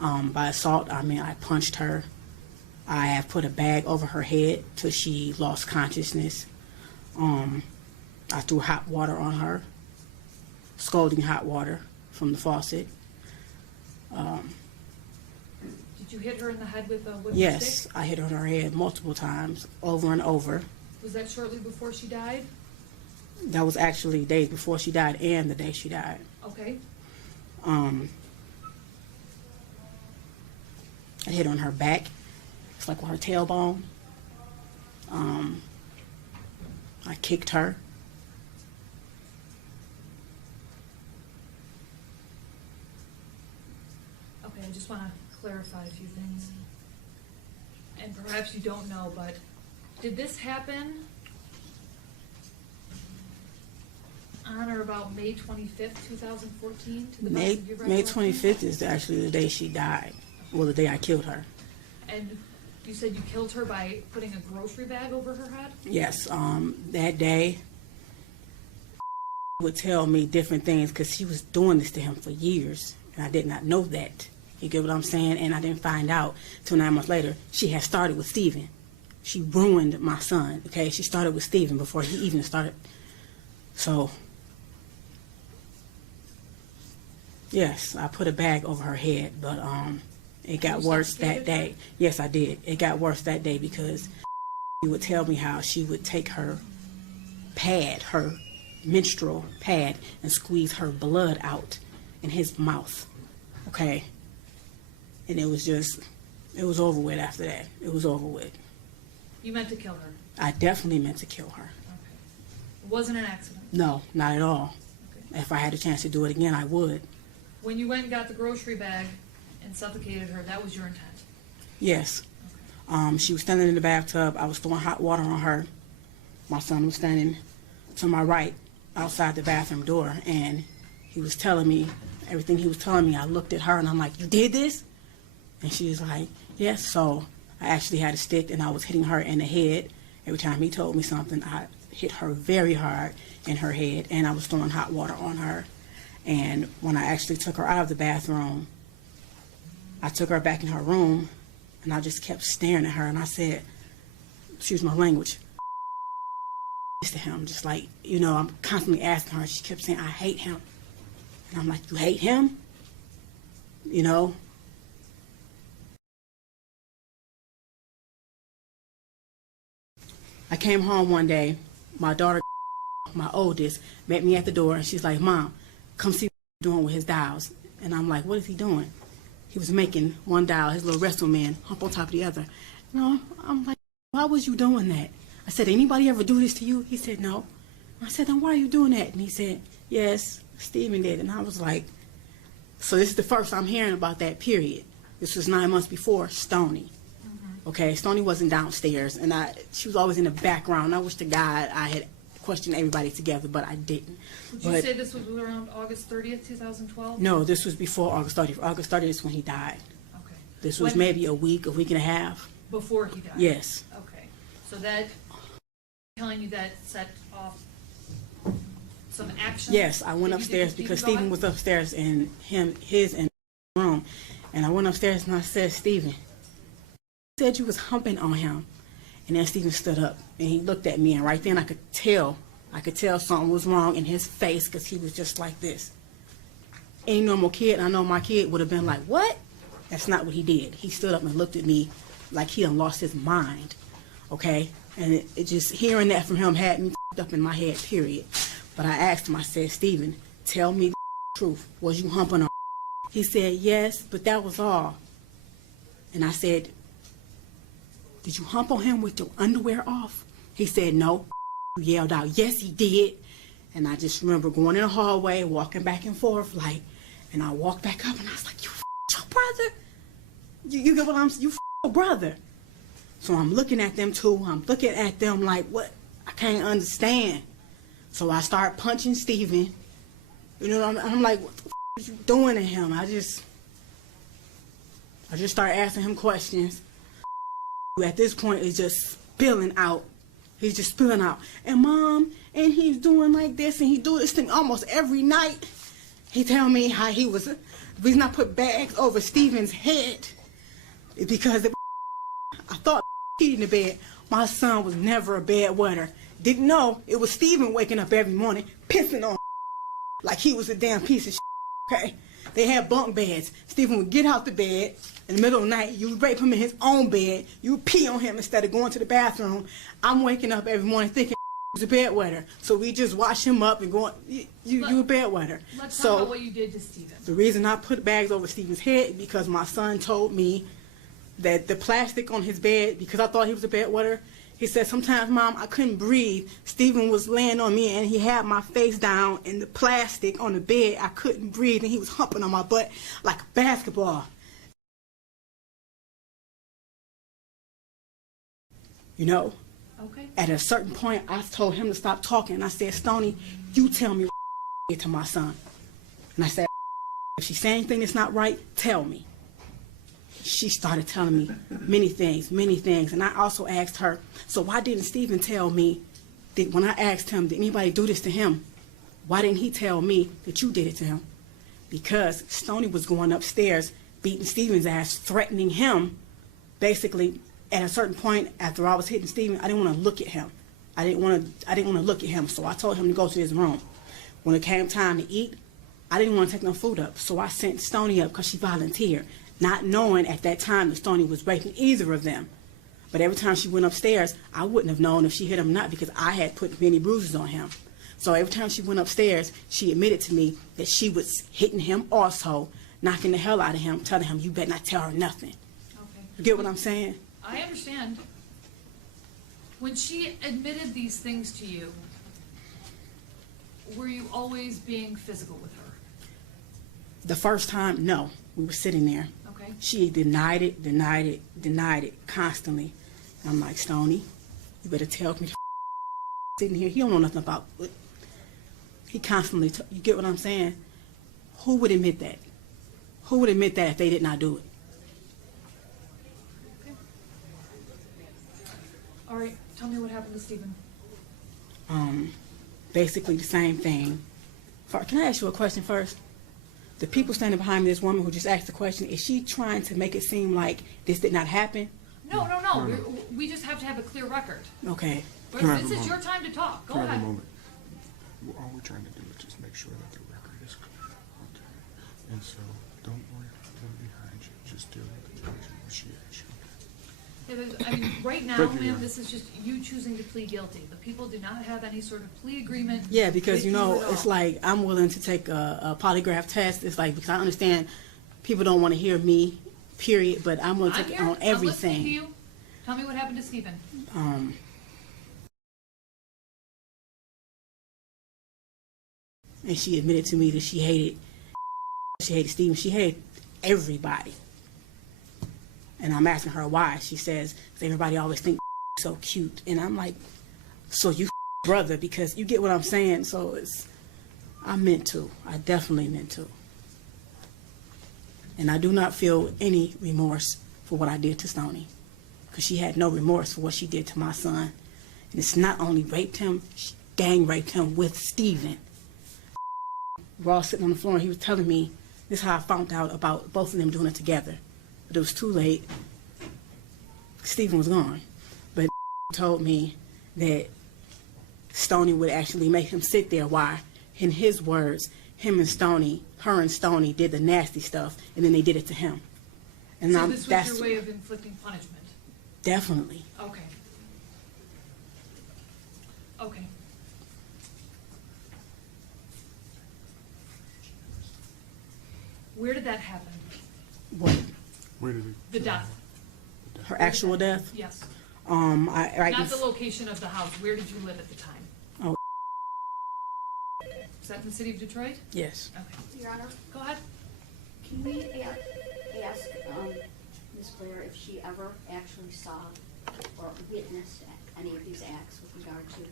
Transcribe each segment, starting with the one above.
By assault, I mean I punched her. I have put a bag over her head till she lost consciousness. I threw hot water on her, scalding hot water from the faucet. Did you hit her in the head with a wooden Yes, stick? I hit her on her head multiple times, over and over. Was that shortly before she died? That was actually days before she died and the day she died. Okay. I hit her on her back. It's like with her tailbone. I kicked her. Okay, I just want to clarify a few things. And perhaps you don't know, but did this happen on or about May 25th, 2014? To the best of your May recollection? 25th is actually the day she died. Well, the day I killed her. And you said you killed her by putting a grocery bag over her head? Yes, that day would tell me different things because she was doing this to him for years, and I did not know that. You get what I'm saying? And I didn't find out till 9 months later. She had started with Steven. She ruined my son, okay? She started with Steven before he even started. So, yes, I put a bag over her head, but it got worse that day. Yes, I did. It got worse that day because he would tell me how she would take her pad, her menstrual pad, and squeeze her blood out in his mouth, okay? And it was over with after that. It was over with. You meant to kill her? I definitely meant to kill her. Okay. It wasn't an accident? No, not at all. Okay. If I had a chance to do it again, I would. When you went and got the grocery bag and suffocated her, that was your intent? Yes. Okay. She was standing in the bathtub. I was throwing hot water on her. My son was standing to my right outside the bathroom door, and he was telling me everything he was telling me. I looked at her, and I'm like, "You did this?" And she was like, "Yes." So I actually had a stick, and I was hitting her in the head. Every time he told me something, I hit her very hard in her head, and I was throwing hot water on her. And when I actually took her out of the bathroom, I took her back in her room, and I just kept staring at her, and I said, excuse my language, to him, just like, you know, I'm constantly asking her. She kept saying, "I hate him." And I'm like, "You hate him?" You know? I came home one day, my daughter, my oldest, met me at the door, and she's like, "Mom, come see what he's doing with his dials." And I'm like, "What is he doing?" He was making one dial, his little wrestle man, hump on top of the other. You know, I'm like, "Why was you doing that?" I said, "Anybody ever do this to you?" He said, "No." I said, "Then why are you doing that?" And he said, "Yes, Steven did." And I was like, so this is the first I'm hearing about that, period. This was 9 months before Stoney. Okay, Stoney wasn't downstairs, and she was always in the background. I wish to God I had questioned everybody together, but I didn't. Would you say this was around August 30th, 2012? No, this was before August 30th. August 30th is when he died. Okay. This was maybe a week and a half. Before he died? Yes. Okay. So that, telling you that set off some action? Yes, I went upstairs because Steven was upstairs in his room. And I went upstairs and I said, "Steven, you said you was humping on him." And then Steven stood up and he looked at me, and right then I could tell something was wrong in his face because he was just like this. Any normal kid, and I know my kid would have been like, "What?" That's not what he did. He stood up and looked at me like he done lost his mind, okay? And it just, hearing that from him had me up in my head, period. But I asked him, I said, "Steven, tell me the truth. Was you humping on?" He said, "Yes, but that was all." And I said, "Did you hump on him with your underwear off?" He said, "No." He yelled out, "Yes, he did." And I just remember going in the hallway, walking back and forth, like, and I walked back up and I was like, "You your brother? You get what I'm saying? You your brother." So I'm looking at them too. I'm looking at them like, what? I can't understand. So I start punching Steven. You know, I'm like, "What the are you doing to him?" I just start asking him questions. At this point, it's just spilling out. He's just spilling out. "And Mom, and he's doing like this, and he do this thing almost every night." He tell me how he was The reason I put bags over Stephen's head is because I thought he in the bed. My son was never a bedwetter. Didn't know it was Stephen waking up every morning pissing on like he was a damn piece of okay? They had bunk beds. Stephen would get out the bed in the middle of the night. You would rape him in his own bed. You would pee on him instead of going to the bathroom. I'm waking up every morning thinking was a bedwetter. So we just wash him up and go, you a bedwetter. Let's talk about what you did to Stephen. The reason I put bags over Stephen's head is because my son told me that the plastic on his bed, because I thought he was a bedwetter, he said, sometimes, Mom, I couldn't breathe. Stephen was laying on me, and he had my face down in the plastic on the bed. I couldn't breathe, and he was humping on my butt like a basketball. You know? Okay. At a certain point, I told him to stop talking. I said, Stoney, you tell me what did to my son. And I said, if she say anything that's not right, tell me. She started telling me many things. And I also asked her, so why didn't Stephen tell me that when I asked him, did anybody do this to him? Why didn't he tell me that you did it to him? Because Stoney was going upstairs, beating Stephen's ass, threatening him. Basically, at a certain point, after I was hitting Stephen, I didn't want to look at him. I didn't want to look at him, so I told him to go to his room. When it came time to eat, I didn't want to take no food up, so I sent Stoney up because she volunteered, not knowing at that time that Stoney was raping either of them. But every time she went upstairs, I wouldn't have known if she hit him or not because I had put many bruises on him. So every time she went upstairs, she admitted to me that she was hitting him also, knocking the hell out of him, telling him, you better not tell her nothing. Okay. You get what I'm saying? I understand. When she admitted these things to you, were you always being physical with her? The first time, no. We were sitting there. Okay. She denied it constantly. I'm like, Stoney, you better tell me sitting here. He don't know nothing about it. He constantly, you get what I'm saying? Who would admit that? Who would admit that if they did not do it? Okay. All right, tell me what happened to Stephen. Basically the same thing. Can I ask you a question first? The people standing behind me, this woman who just asked the question, is she trying to make it seem like this did not happen? No. We just have to have a clear record. Okay. This is your time to talk. Go ahead. A moment. All we're trying to do is just make sure that the record is clear. Okay. And so, don't worry about them behind you. Just deal with the situation where she is. I mean, right now, Thank you, ma'am, yeah. this is just you choosing to plead guilty. The people do not have any sort of plea agreement. Yeah, because, with you know, at it's all. like I'm willing to take a polygraph test. It's like, because I understand people don't want to hear me, period, but I'm willing to I'm take it here. on I'm listening to everything. you. Tell me what happened to Stephen. And she admitted to me that she hated Stephen. She hated everybody. And I'm asking her why. She says, 'cause everybody always think so cute. And I'm like, so you brother, because you get what I'm saying. So I meant to. I definitely meant to. And I do not feel any remorse for what I did to Stoney. Because she had no remorse for what she did to my son. And it's not only raped him, she gang raped him with Stephen. We're all sitting on the floor and he was telling me, this is how I found out about both of them doing it together. But it was too late. Stephen was gone. But told me that Stoney would actually make him sit there while, in his words, her and Stoney did the nasty stuff, and then they did it to him. And So this was your way of inflicting punishment? Definitely. Okay. Okay. Where did that happen? What? Where did it? The death? Her actual death? Yes. Right Not the location of the house. Where did you live at the time? Oh. Is that in the city of Detroit? Yes. Okay. Your Honor, Go ahead. can we ask Ms. Blair if she ever actually saw or witnessed any of these acts with regard to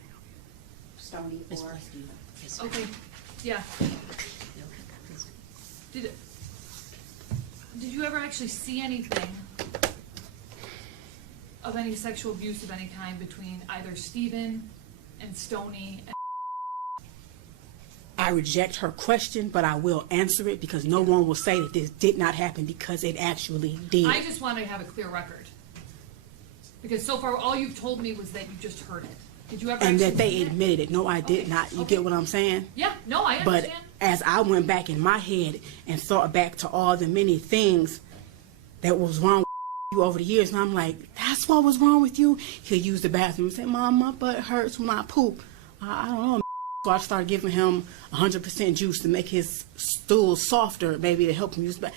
Stoney or Stephen? Okay. Yeah. Did you ever actually see anything of any sexual abuse of any kind between either Stephen and Stoney? I reject her question, but I will answer it because no one will say that this did not happen because it actually did. I just want to have a clear record. Because so far, all you've told me was that you just heard it. Did you ever And actually that they see it? admitted it. No, I did Okay, not. You okay. get what I'm saying? Yeah, no, I But understand. as I went back in my head and thought back to all the many things that was wrong with you over the years, and I'm like, that's what was wrong with you? He'll use the bathroom and say, Mom, my butt hurts when I poop. I don't know. So I started giving him 100% juice to make his stool softer, maybe to help him use. But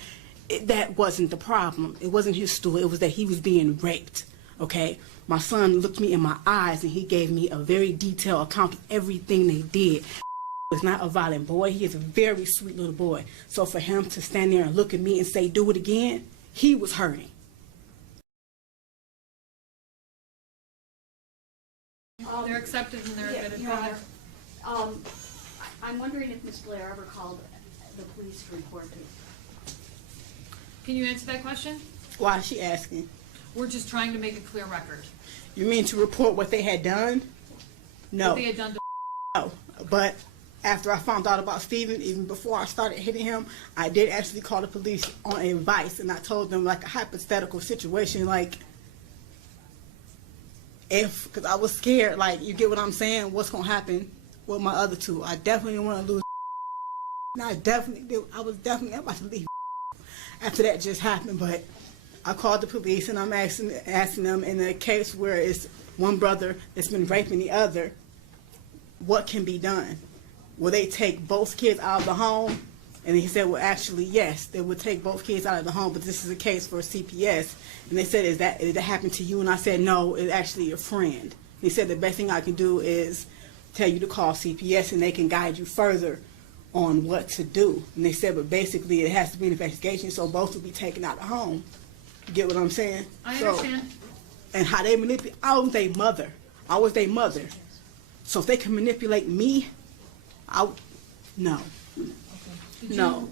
that wasn't the problem. It wasn't his stool. It was that he was being raped. Okay? My son looked me in my eyes and he gave me a very detailed account of everything they did. Is not a violent boy. He is a very sweet little boy. So for him to stand there and look at me and say, do it again, he was hurting. They're accepted and they're admitted. Your Go ahead. Honor, I'm wondering if Ms. Blair ever called the police to report it. Can you answer that question? Why is she asking? We're just trying to make a clear record. You mean to report what they had done? No. What they had done to No. But after I found out about Stephen, even before I started hitting him, I did actually call the police on advice, and I told them like a hypothetical situation, like if, because I was scared, like, you get what I'm saying, what's going to happen with my other two. I definitely didn't want to lose. And I was definitely about to leave after that just happened, but I called the police and I'm asking them in a case where it's one brother that's been raping the other, what can be done? Will they take both kids out of the home? And he said, well, actually, yes, they would take both kids out of the home, but this is a case for CPS. And they said, did that happen to you? And I said, no, it's actually a friend. He said, the best thing I can do is tell you to call CPS and they can guide you further on what to do. And they said, but basically it has to be an investigation, so both will be taken out of the home. You get what I'm saying? I So, understand. and how they manipulate, I was their mother. I was their mother. So if they can manipulate me, no. Did No.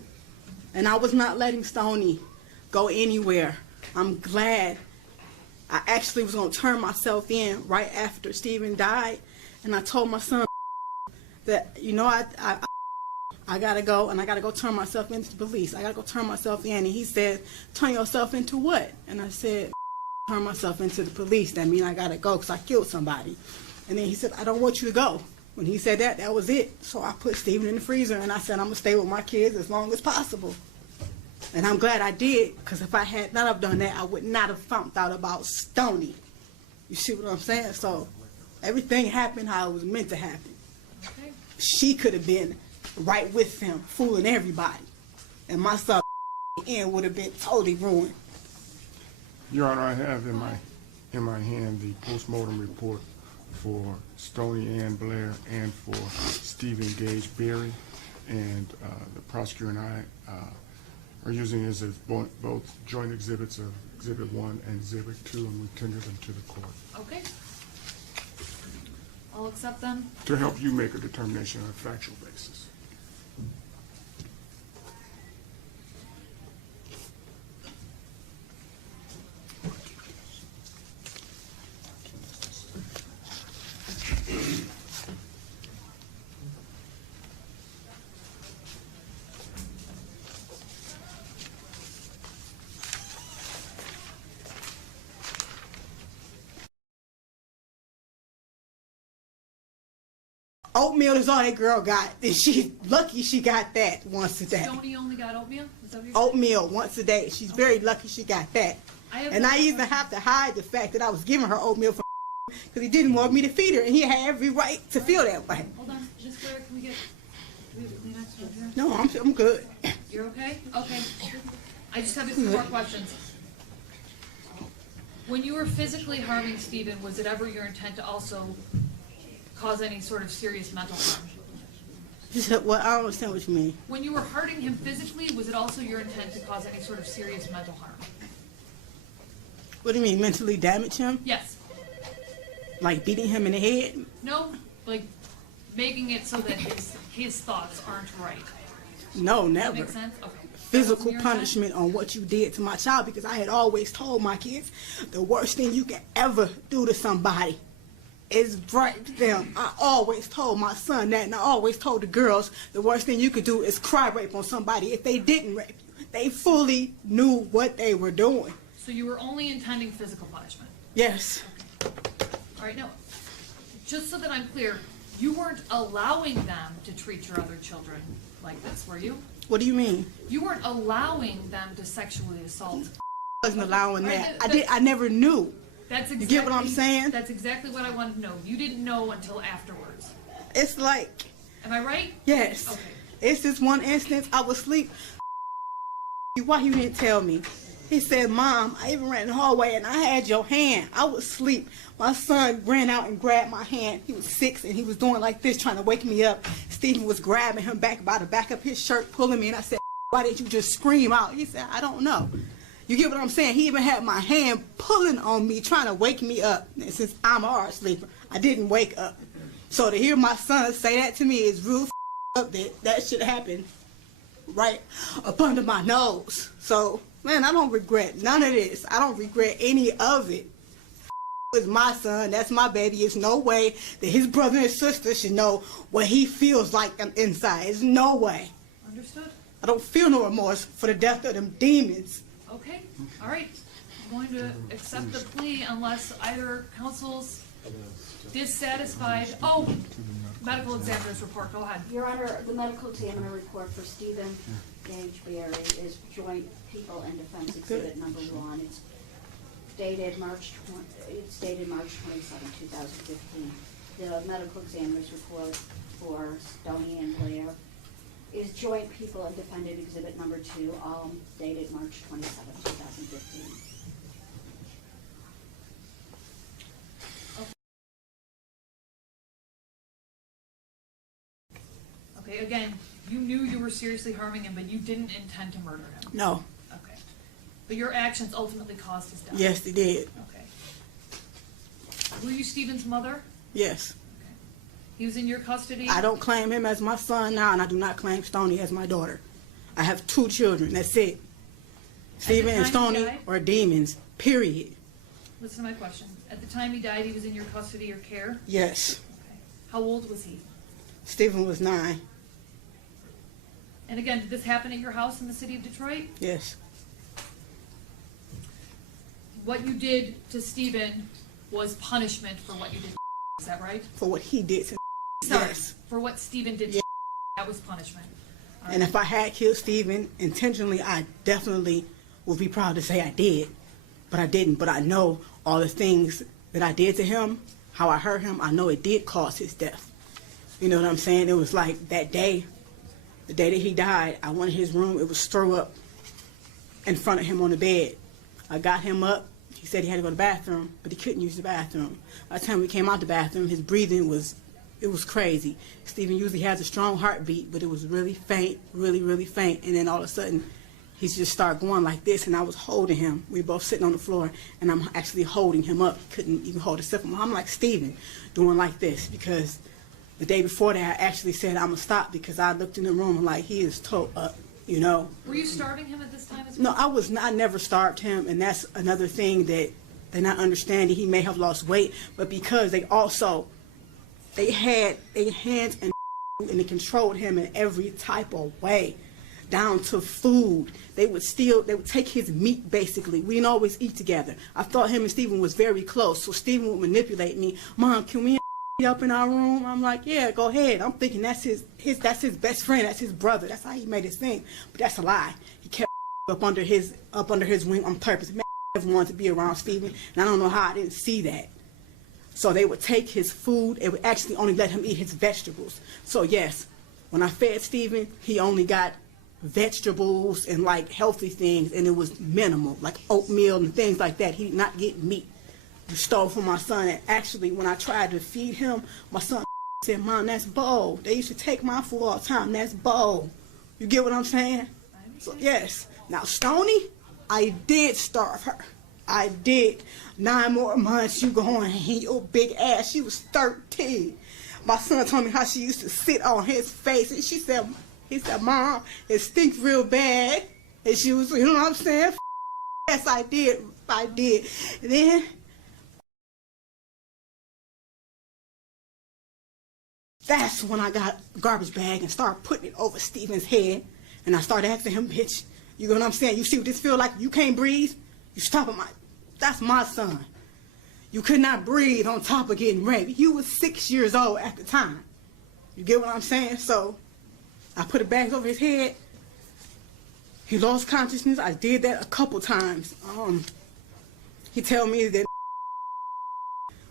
And I was not letting Stoney go anywhere. I'm glad. I actually was going to turn myself in right after Stephen died. And I told my son that, you know, I got to go, and I got to go turn myself into the police. I got to go turn myself in. And he said, turn yourself into what? And I said, turn myself into the police. That means I got to go because I killed somebody. And then he said, I don't want you to go. When he said that, that was it. So I put Stephen in the freezer, and I said, I'm going to stay with my kids as long as possible. And I'm glad I did, because if I had not have done that, I would not have found out about Stoney. You see what I'm saying? So everything happened how it was meant to happen. Okay. She could have been right with him, fooling everybody. And my son end would have been totally ruined. Your Honor, I have in my hand the postmortem report for Stoney Ann Blair and for Stephen Gage Berry, and the prosecutor and I are using it as both joint exhibits of Exhibit 1 and Exhibit 2, and we tender them to the court Okay. I'll accept them. to help you make a determination on a factual basis. Oatmeal is all that girl got. And she's lucky she got that once a day. Stoney only got oatmeal? Is that what you're saying? Oatmeal once a day. She's very lucky she got that. And I even have to hide the fact that I was giving her oatmeal for because he didn't want me to feed her, and he had every right to feel that way. Hold on. Miss Blair, can we get Kleenex over here? No, I'm good. You're okay? Okay. I just have a few more questions. When you were physically harming Stephen, was it ever your intent to also cause any sort of serious mental harm? She said, well, I don't understand what you mean. When you were hurting him physically, was it also your intent to cause any sort of serious mental harm? What do you mean, mentally damage him? Yes. Like beating him in the head? No? Like making it so that his thoughts aren't right. No, Does that never. make sense? Okay. Physical Your intent? punishment on what you did to my child, because I had always told my kids the worst thing you can ever do to somebody is rape them. I always told my son that, and I always told the girls the worst thing you could do is cry rape on somebody if they didn't rape you. They fully knew what they were doing. So you were only intending physical punishment? Yes. All right, now, just so that I'm clear, you weren't allowing them to treat your other children like this, were you? What do you mean? You weren't allowing them to sexually assault. I wasn't allowing All right, that. that- I never knew. That's You exactly, get what I'm saying? That's exactly what I wanted to know. You didn't know until afterwards. It's like, Am I right? yes. Okay. It's this one instance, I was asleep. Why you didn't tell me? He said, Mom, I even ran in the hallway and I had your hand. I was asleep. My son ran out and grabbed my hand. He was 6 and he was doing like this, trying to wake me up. Stephen was grabbing him back by the back of his shirt, pulling me, and I said, why didn't you just scream out? He said, I don't know. You get what I'm saying? He even had my hand pulling on me, trying to wake me up. And since I'm a hard sleeper, I didn't wake up. So to hear my son say that to me is real up that shit happened right up under my nose. So, man, I don't regret none of this. I don't regret any of it. It's my son. That's my baby. There's no way that his brother and sister should know what he feels like inside. There's no way. Understood? I don't feel no remorse for the death of them demons. Okay, all right. I'm going to accept the plea unless either counsel's dissatisfied. Oh, medical examiner's report, go ahead. Your Honor, the medical examiner report for Stephen Gage Berry is Joint People and Defense Exhibit number 1. It's dated March 27, 2015. The medical examiner's report for Stoney and Blair is Joint People and Defendant Exhibit number 2, all dated March 27, 2015. Okay, again, you knew you were seriously harming him, but you didn't intend to murder him. No. Okay. But your actions ultimately caused his death. Yes, they did. Okay. Were you Stephen's mother? Yes. Okay. He was in your custody? I don't claim him as my son now, and I do not claim Stoney as my daughter. I have 2 children. That's it. Stephen and time he Stoney died? are demons. Period. Listen to my question. At the time he died, he was in your custody or care? Yes. Okay. How old was he? Stephen was 9. And again, did this happen at your house in the city of Detroit? Yes. What you did to Stephen was punishment for what you did to is that right? For what he did to Sorry, Yes. for what Stephen did to that was punishment. All And right. if I had killed Stephen intentionally, I definitely would be proud to say I did. But I didn't. But I know all the things that I did to him, how I hurt him, I know it did cause his death. You know what I'm saying? It was like that day, the day that he died, I went in his room, it was throw up in front of him on the bed. I got him up. He said he had to go to the bathroom, but he couldn't use the bathroom. By the time we came out the bathroom, his breathing was crazy. Stephen usually has a strong heartbeat, but it was really faint, really, really faint. And then all of a sudden, he just started going like this, and I was holding him. We were both sitting on the floor, and I'm actually holding him up. He couldn't even hold himself. I'm like Stephen, doing like this, because the day before that, I actually said I'm going to stop, because I looked in the room and like, he is toe up, you know. Were you starving him at this time as well? No, I never starved him, and that's another thing that they're not understanding. He may have lost weight, but because they had their hands and they controlled him in every type of way, down to food. They would take his meat, basically. We didn't always eat together. I thought him and Stephen was very close, so Stephen would manipulate me. Mom, can we up in our room? I'm like, yeah, go ahead. I'm thinking that's his best friend, that's his brother. That's how he made it seem. But that's a lie. He kept up under his wing on purpose. Man, I never wanted to be around Stephen, and I don't know how I didn't see that. So they would take his food. It would actually only let him eat his vegetables. So yes, when I fed Stephen, he only got vegetables and like healthy things, and it was minimal, like oatmeal and things like that. He did not get meat. You stole from my son, and actually when I tried to feed him, my son said, Mom, that's Bo. They used to take my food all the time. That's Bo. You get what I'm saying? So yes. Now Stoney, I did starve her. I did. 9 more months, you going, your big ass. She was 13. My son told me how she used to sit on his face, and he said, Mom, it stinks real bad. And she was, you know what I'm saying? Yes, I did. And then That's when I got a garbage bag and started putting it over Stephen's head. And I started asking him, bitch, you know what I'm saying? You see what this feel like? You can't breathe? You stopping that's my son. You could not breathe on top of getting raped. You was 6 years old at the time. You get what I'm saying? So I put a bag over his head. He lost consciousness. I did that a couple times. He tell me that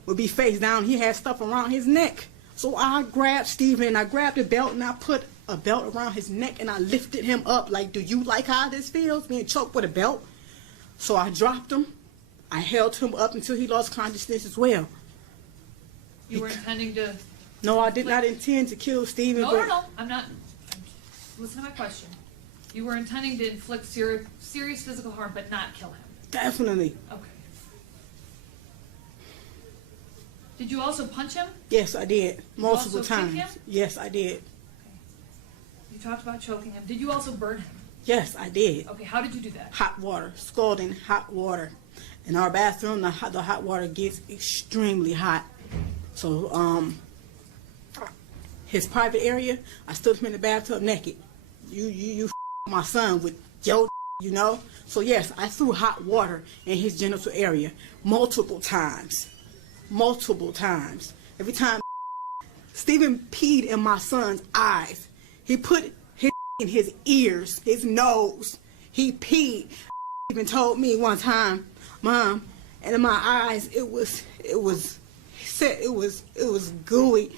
would be face down. He had stuff around his neck. So I grabbed Stephen, I grabbed a belt, and I put a belt around his neck, and I lifted him up like, do you like how this feels, being choked with a belt? So I dropped him. I held him up until he lost consciousness as well. You were intending to... No, I did not intend to kill Stephen. No, I'm not... Listen to my question. You were intending to inflict serious physical harm, but not kill him. Definitely. Okay. Did you also punch him? Yes, I did. Multiple also kick times. him? Yes, I did. Okay. You talked about choking him. Did you also burn him? Yes, I did. Okay, how did you do that? Hot water, scalding hot water. In our bathroom, the hot water gets extremely hot. So, his private area, I stood him in the bathtub naked. You my son with your, you know? So yes, I threw hot water in his genital area multiple times. Multiple times. Every time Stephen peed in my son's eyes. He put his in his ears, his nose. He peed. Even told me one time, Mom, and in my eyes it was gooey,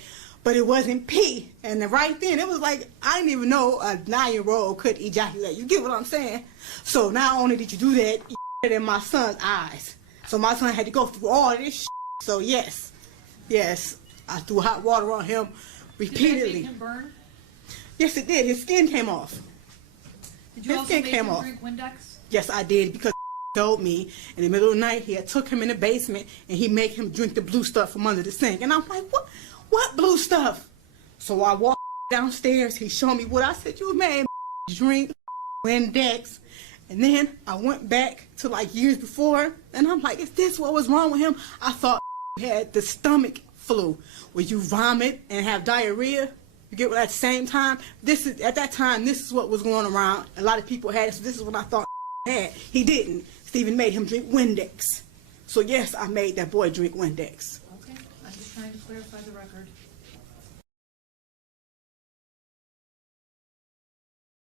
but it wasn't pee. And then right then it was like I didn't even know a 9-year-old could ejaculate. You get what I'm saying? So not only did you do that, you did it in my son's eyes. So my son had to go through all of this shit. So yes, I threw hot water on him repeatedly. Did that make him burn? Yes, it did. His skin came off. Did you His also skin make came him off. drink Windex? Yes, I did, because told me in the middle of the night he had took him in the basement and he made him drink the blue stuff from under the sink. And I'm like, what blue stuff? So I walked downstairs. He showed me what I said. You made drink Windex. And then I went back to like years before, and I'm like, is this what was wrong with him? I thought he had the stomach flu, where you vomit and have diarrhea. You get what? At the same time, at that time, this is what was going around. A lot of people had it, so this is what I thought had. He didn't. Stephen made him drink Windex. So yes, I made that boy drink Windex. Okay, I'm just trying to clarify the record.